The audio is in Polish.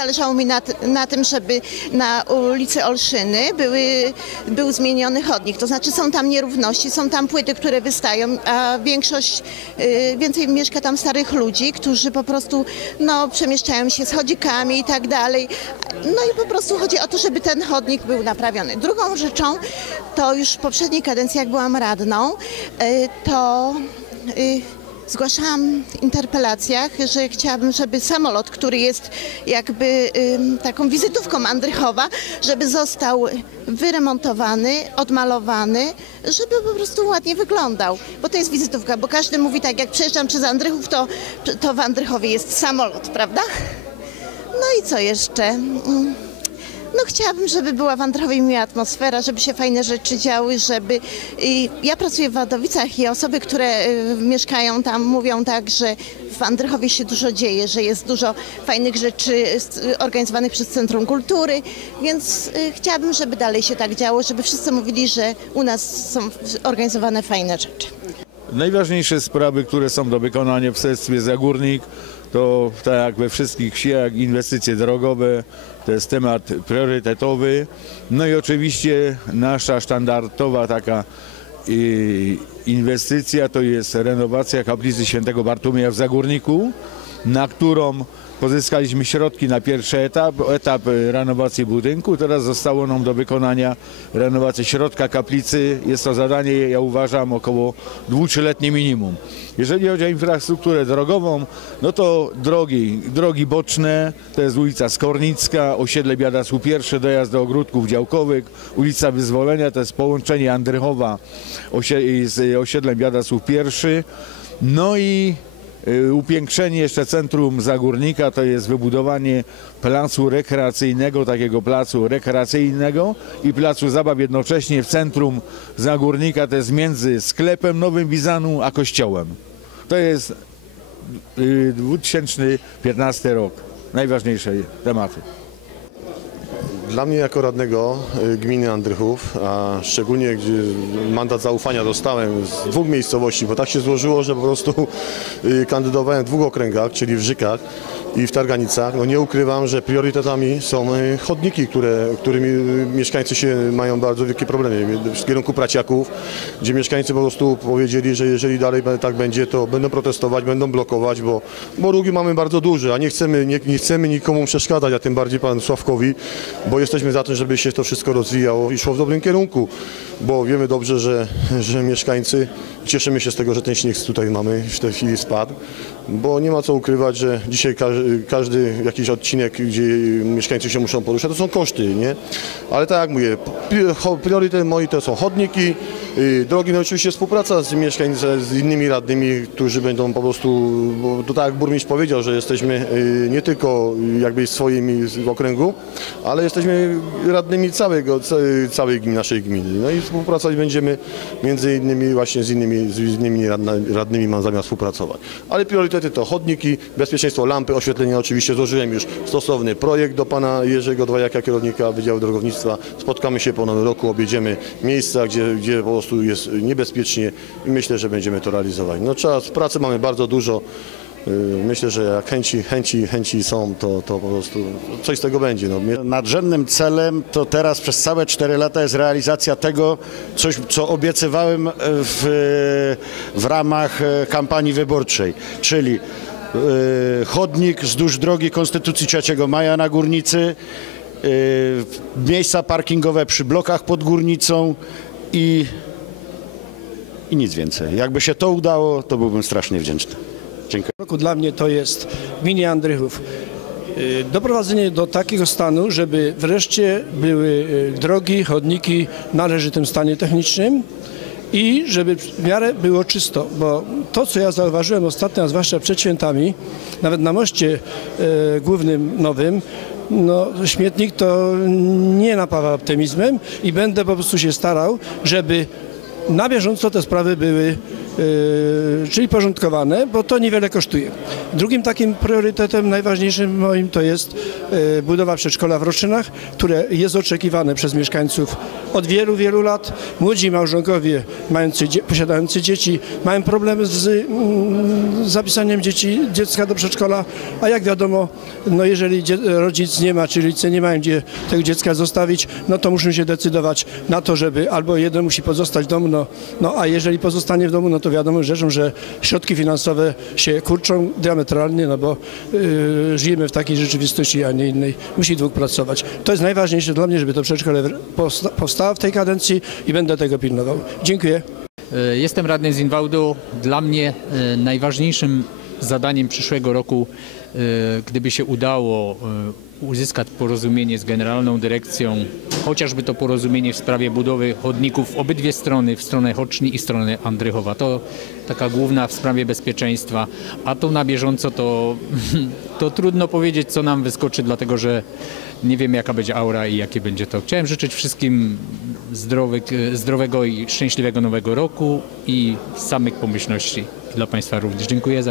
Zależało mi na, na tym, żeby na ulicy Olszyny były, był zmieniony chodnik. To znaczy są tam nierówności, są tam płyty, które wystają, a większość, y, więcej mieszka tam starych ludzi, którzy po prostu no, przemieszczają się z chodzikami i tak dalej. No i po prostu chodzi o to, żeby ten chodnik był naprawiony. Drugą rzeczą, to już w poprzedniej kadencji, jak byłam radną, y, to... y, Zgłaszałam w interpelacjach, że chciałabym, żeby samolot, który jest jakby taką wizytówką Andrychowa, żeby został wyremontowany, odmalowany, żeby po prostu ładnie wyglądał. Bo to jest wizytówka, bo każdy mówi tak, jak przejeżdżam przez Andrychów, to, to w Andrychowie jest samolot, prawda? No i co jeszcze? No chciałabym, żeby była w Androwie miła atmosfera, żeby się fajne rzeczy działy, żeby... Ja pracuję w Wadowicach i osoby, które y, mieszkają tam mówią tak, że w Andrychowie się dużo dzieje, że jest dużo fajnych rzeczy organizowanych przez Centrum Kultury, więc y, chciałabym, żeby dalej się tak działo, żeby wszyscy mówili, że u nas są organizowane fajne rzeczy. Najważniejsze sprawy, które są do wykonania w sestwie Zagórnik, to tak jak we wszystkich wsiach inwestycje drogowe, to jest temat priorytetowy. No i oczywiście nasza standardowa taka i, inwestycja to jest renowacja kaplicy świętego Bartłomieja w Zagórniku, na którą pozyskaliśmy środki na pierwszy etap, etap e, renowacji budynku. Teraz zostało nam do wykonania renowacji środka kaplicy. Jest to zadanie, ja uważam, około dwu-trzyletnie minimum. Jeżeli chodzi o infrastrukturę drogową, no to drogi, drogi boczne, to jest ulica Skornicka, osiedle Biadasłu I, dojazd do ogródków działkowych, ulica Wyzwolenia, to jest połączenie Andrychowa z osiedlem Biadasłów I. No i Upiększenie jeszcze centrum Zagórnika to jest wybudowanie placu rekreacyjnego, takiego placu rekreacyjnego i placu zabaw jednocześnie w centrum Zagórnika, to jest między sklepem Nowym Wizanu a kościołem. To jest y, 2015 rok. Najważniejsze tematy. Dla mnie jako radnego y, gminy Andrychów, a szczególnie gdzie mandat zaufania dostałem z dwóch miejscowości, bo tak się złożyło, że po prostu y, kandydowałem w dwóch okręgach, czyli w Żykach i w Targanicach. No nie ukrywam, że priorytetami są y, chodniki, które, którymi y, mieszkańcy się mają bardzo wielkie problemy w kierunku Praciaków, gdzie mieszkańcy po prostu powiedzieli, że jeżeli dalej tak będzie, to będą protestować, będą blokować, bo, bo rugi mamy bardzo duże, a nie chcemy, nie, nie chcemy nikomu przeszkadzać, a tym bardziej panu Sławkowi, bo jesteśmy za tym, żeby się to wszystko rozwijało i szło w dobrym kierunku, bo wiemy dobrze, że, że mieszkańcy, cieszymy się z tego, że ten śnieg tutaj mamy, w tej chwili spadł, bo nie ma co ukrywać, że dzisiaj każdy, każdy jakiś odcinek, gdzie mieszkańcy się muszą poruszać, to są koszty, nie? Ale tak jak mówię, priorytet moi to są chodniki, y, drogi, no oczywiście współpraca z mieszkańcami, z innymi radnymi, którzy będą po prostu, bo to tak jak burmistrz powiedział, że jesteśmy y, nie tylko jakby swoimi z okręgu, ale jesteśmy radnymi całego, ca- całej naszej gminy. No i współpracować będziemy między innymi właśnie z innymi, z innymi radnymi mam zamiar współpracować. Ale priorytety to chodniki, bezpieczeństwo, lampy, oświetlenia. Oczywiście złożyłem już stosowny projekt do pana Jerzego Dwajaka, kierownika Wydziału Drogownictwa. Spotkamy się po nowym roku, objedziemy miejsca, gdzie, gdzie po prostu jest niebezpiecznie i myślę, że będziemy to realizować. No czas, pracy mamy bardzo dużo. Yy, Myślę, że jak chęci, chęci, chęci są, to, to po prostu coś z tego będzie. No, Nadrzędnym celem to teraz przez całe 4 lata jest realizacja tego, coś, co obiecywałem w, w ramach e, kampanii wyborczej, czyli chodnik wzdłuż drogi Konstytucji 3 Maja na Górnicy, e, miejsca parkingowe przy blokach pod Górnicą i, i nic więcej. Jakby się to udało, to byłbym strasznie wdzięczny. Dziękuję. roku dla mnie to jest mini Andrychów. Y, Doprowadzenie do takiego stanu, żeby wreszcie były drogi, chodniki w należytym stanie technicznym i żeby w miarę było czysto, bo to, co ja zauważyłem ostatnio, a zwłaszcza przed świętami, nawet na moście y, głównym nowym, no, śmietnik to nie napawa optymizmem i będę po prostu się starał, żeby na bieżąco te sprawy były czyli porządkowane, bo to niewiele kosztuje. Drugim takim priorytetem najważniejszym moim to jest yy, budowa przedszkola w Roczynach, które jest oczekiwane przez mieszkańców od wielu, wielu lat. Młodzi małżonkowie mający, posiadający dzieci mają problemy z mm, zapisaniem dzieci, dziecka do przedszkola, a jak wiadomo, no jeżeli rodzic nie ma, czy rodzice nie mają gdzie tego dziecka zostawić, no to muszą się decydować na to, żeby albo jeden musi pozostać w domu, no, no a jeżeli pozostanie w domu, no to wiadomo rzeczą, że środki finansowe się kurczą diametralnie, no bo yy, żyjemy w takiej rzeczywistości, a nie innej. Musi dwóch pracować. To jest najważniejsze dla mnie, żeby to przedszkole powsta- powstało w tej kadencji i będę tego pilnował. Dziękuję. E, Jestem radny z Inwałdu. Dla mnie e, najważniejszym zadaniem przyszłego roku, gdyby się udało uzyskać porozumienie z Generalną Dyrekcją, chociażby to porozumienie w sprawie budowy chodników w obydwie strony, w stronę Hoczni i stronę Andrychowa. To taka główna w sprawie bezpieczeństwa, a to na bieżąco to, to trudno powiedzieć, co nam wyskoczy, dlatego że nie wiem jaka będzie aura i jakie będzie to. Chciałem życzyć wszystkim zdrowych, zdrowego i szczęśliwego nowego roku i samych pomyślności dla Państwa również. Dziękuję za